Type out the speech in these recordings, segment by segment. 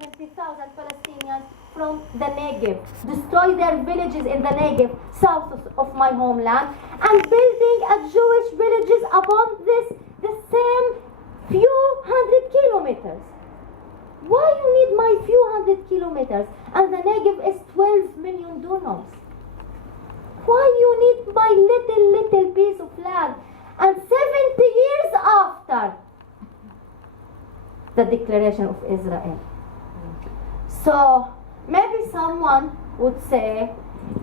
170,000 Palestinians from the Negev, destroy their villages in the Negev, south of my homeland, and building a Jewish villages upon the same few hundred kilometers. Why you need my few hundred kilometers? And the Negev is 12 million dunams. Why you need my little piece of land? And 70 years after the declaration of Israel. So maybe someone would say,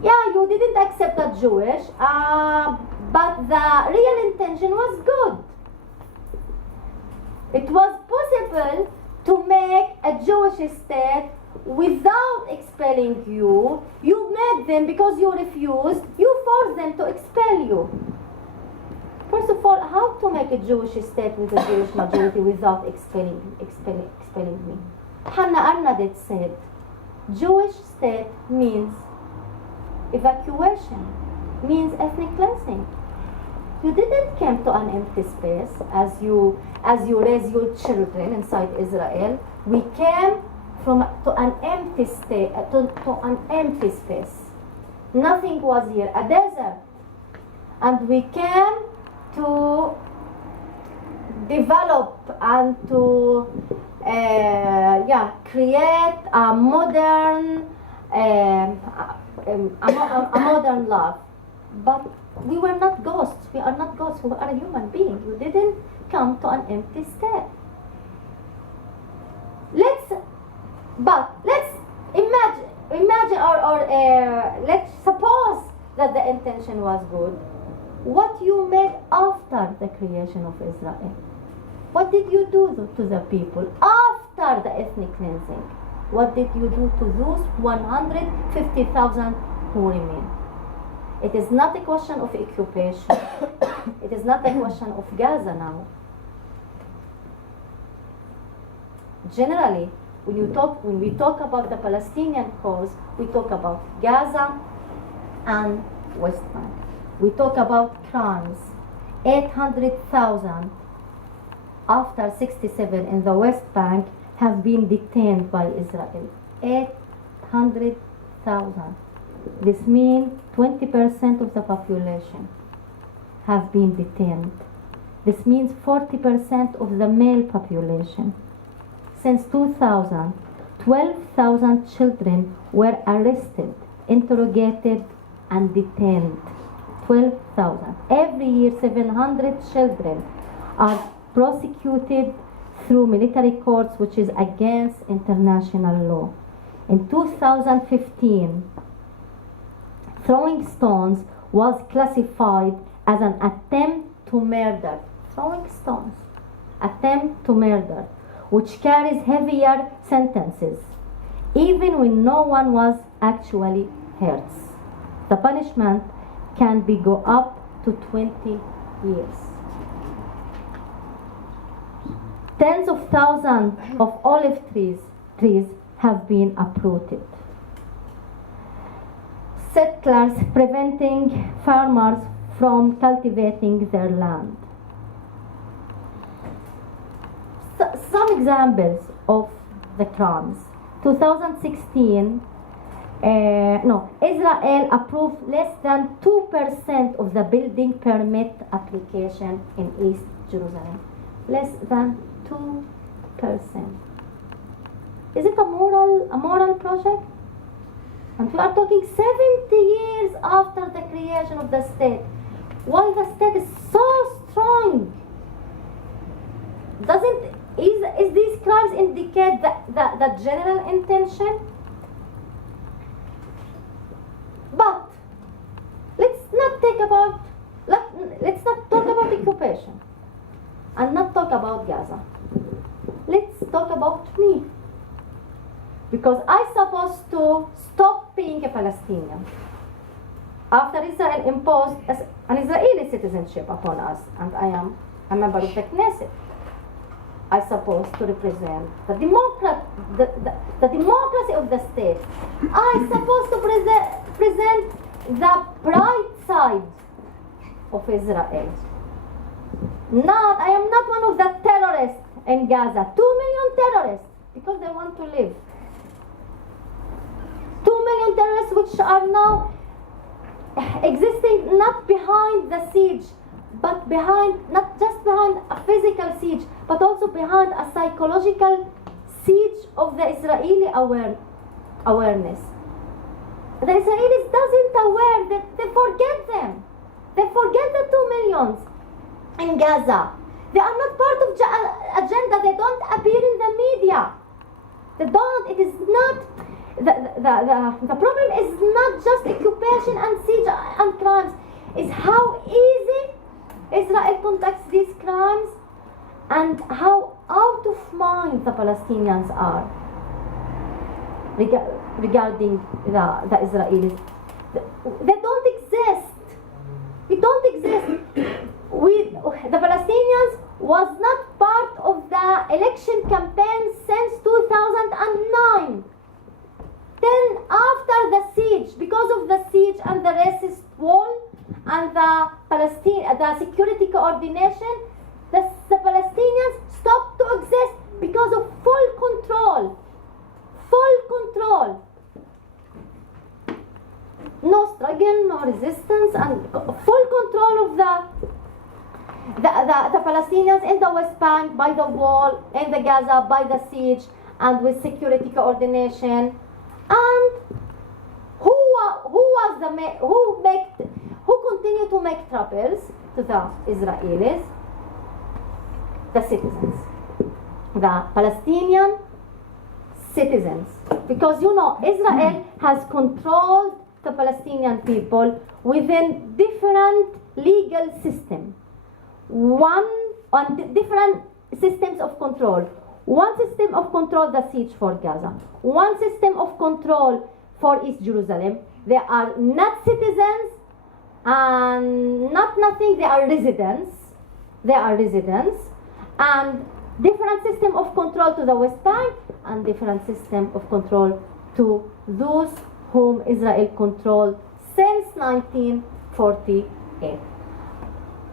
yeah, you didn't accept a Jewish, but the real intention was good. It was possible to make a Jewish state without expelling you. You made them because you refused. You forced them to expel you. First of all, how to make a Jewish state with a Jewish majority without expelling me? Hannah Arendt said, Jewish state means evacuation, means ethnic cleansing. You didn't come to an empty space as you raise your children inside Israel. We came to an empty state, to an empty space. Nothing was here, a desert, and we came to develop and to create a modern love. But we were not ghosts. We are not ghosts. We are human beings. We didn't come to an empty state. Let's imagine or let's suppose that the intention was good. What you made after the creation of Israel? What did you do to the people after the ethnic cleansing? What did you do to those 150,000 who remain? It is not a question of occupation. It is not a question of Gaza now. Generally, when we talk about the Palestinian cause, we talk about Gaza and West Bank. We talk about crimes. 800,000 after 67 in the West Bank have been detained by Israel. 800,000. This means 20% of the population have been detained. This means 40% of the male population. Since 2000, 12,000 children were arrested, interrogated, and detained. 12,000. Every year, 700 children are prosecuted through military courts, which is against international law. In 2015, throwing stones was classified as an attempt to murder. Throwing stones, attempt to murder, which carries heavier sentences, even when no one was actually hurt. The punishment can go up to 20 years. Tens of thousands of olive trees have been uprooted. Settlers preventing farmers from cultivating their land. Some examples of the crimes. 2016, Israel approved less than 2% of the building permit application in East Jerusalem. Less than 2%. Is it a moral project? And we are talking 70 years after the creation of the state. Why the state is so strong? Is these crimes indicate the general intention? But let's not talk about occupation and not talk about Gaza. Let's talk about me. Because I'm supposed to stop being a Palestinian. After Israel imposed an Israeli citizenship upon us, and I am a member of the Knesset, I'm supposed to represent the democracy of the state. I'm supposed to present the bright side of Israel. I am not one of the terrorists in Gaza. 2 million terrorists because they want to live. 2 million terrorists which are now existing not behind the siege, but not just behind a physical siege, but also behind a psychological siege of the Israeli awareness. The Israelis doesn't aware that they forget them. They forget the 2 millions in Gaza. They are not part of the agenda. They don't appear in the media. They don't. It is not. The problem is not just occupation and siege and crimes. It's how easy Israel conducts these crimes and how out of mind the Palestinians are regarding the Israelis. They don't exist. It don't exist. The Palestinians was not part of the election campaign since 2009. Then after the siege, because of the siege and the racist wall and the security coordination, the Palestinians stopped to exist because of full control. Full control. No struggle, no resistance, and full control of the Palestinians in the West Bank, by the wall, in the Gaza, by the siege, and with security coordination. And who continued to make troubles to the Israelis? The citizens, the Palestinian citizens, because Israel has controlled the Palestinian people within different legal systems, different systems of control. One system of control, the siege for Gaza. One system of control for East Jerusalem. They are not citizens and not nothing. They are residents. They are residents. And different system of control to the West Bank and different system of control to those whom Israel controlled since 1948.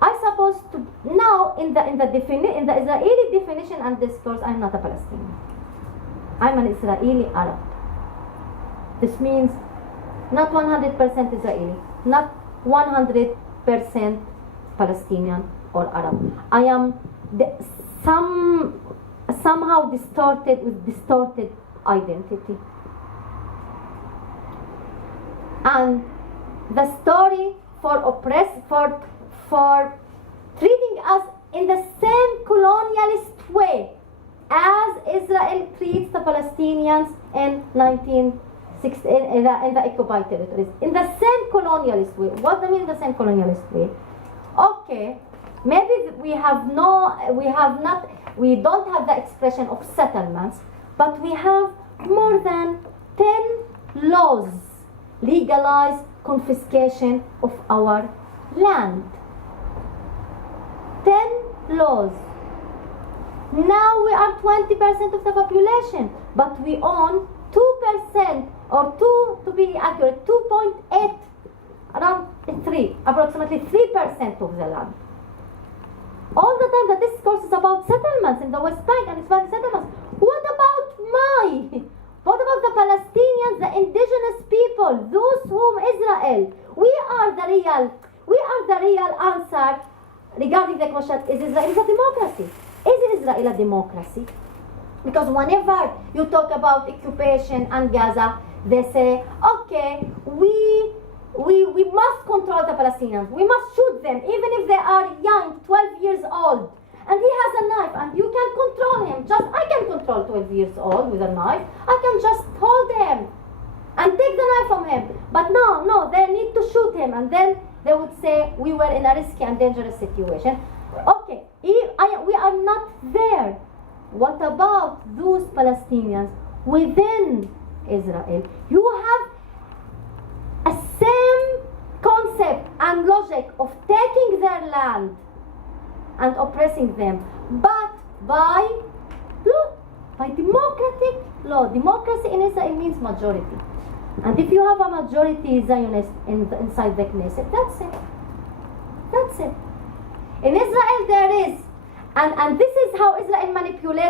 I suppose now in the Israeli definition and discourse, I'm not a Palestinian. I'm an Israeli Arab. This means not 100% Israeli, not 100% Palestinian or Arab. I am somehow distorted with distorted identity. And the story for treating us in the same colonialist way as Israel treats the Palestinians in 1960 in the occupied territories, in the same colonialist way. What do I mean the same colonialist way? Okay, maybe we don't have the expression of settlements, but we have more than 10 laws legalize confiscation of our land. 10 laws. Now we are 20% of the population, but we own 2%, or to be accurate, 2.8, around 3, approximately 3% of the land. All the time the discourse is about settlements in the West Bank and Israeli settlements. What about the Palestinians, the indigenous people, those whom Israel? We are the real answer regarding the question, is Israel a democracy? Is Israel a democracy? Because whenever you talk about occupation and Gaza, they say, okay, we must control the Palestinians. We must shoot them, even if they are young, 12 years old. And he has a knife, and you can control him. I can control 12 years old with a knife. I can just hold him and take the knife from him. But no, they need to shoot him. And then they would say, we were in a risky and dangerous situation. Okay, we are not there. What about those Palestinians within Israel? You have a same concept and logic of taking their land and oppressing them, but by law, by democratic law. Democracy in Israel means majority. And if you have a majority Zionist inside the Knesset, that's it. That's it. In Israel there is, and this is how Israel manipulates